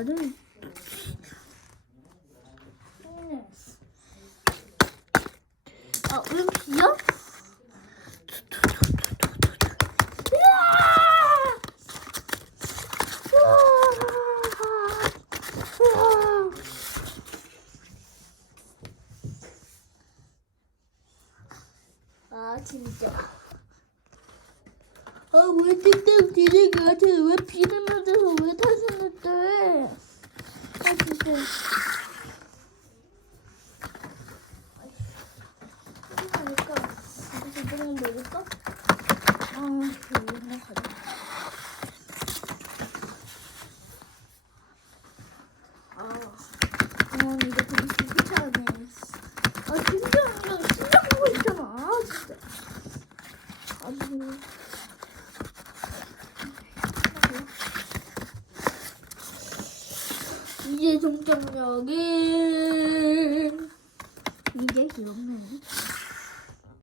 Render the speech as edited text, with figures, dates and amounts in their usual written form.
이거는 왜 비어? 진짜. 왜 땡땡 디레가 왜 비를 맞아서 왜 탈선을 때? 진짜. 어디 가니까 어디서 조금 먹을까? 여기 하나 가자. 이거 되게 귀찮네. 팀장이랑 친장 보고 있잖아. 진짜. 이제 동점역이 이제 기억나네.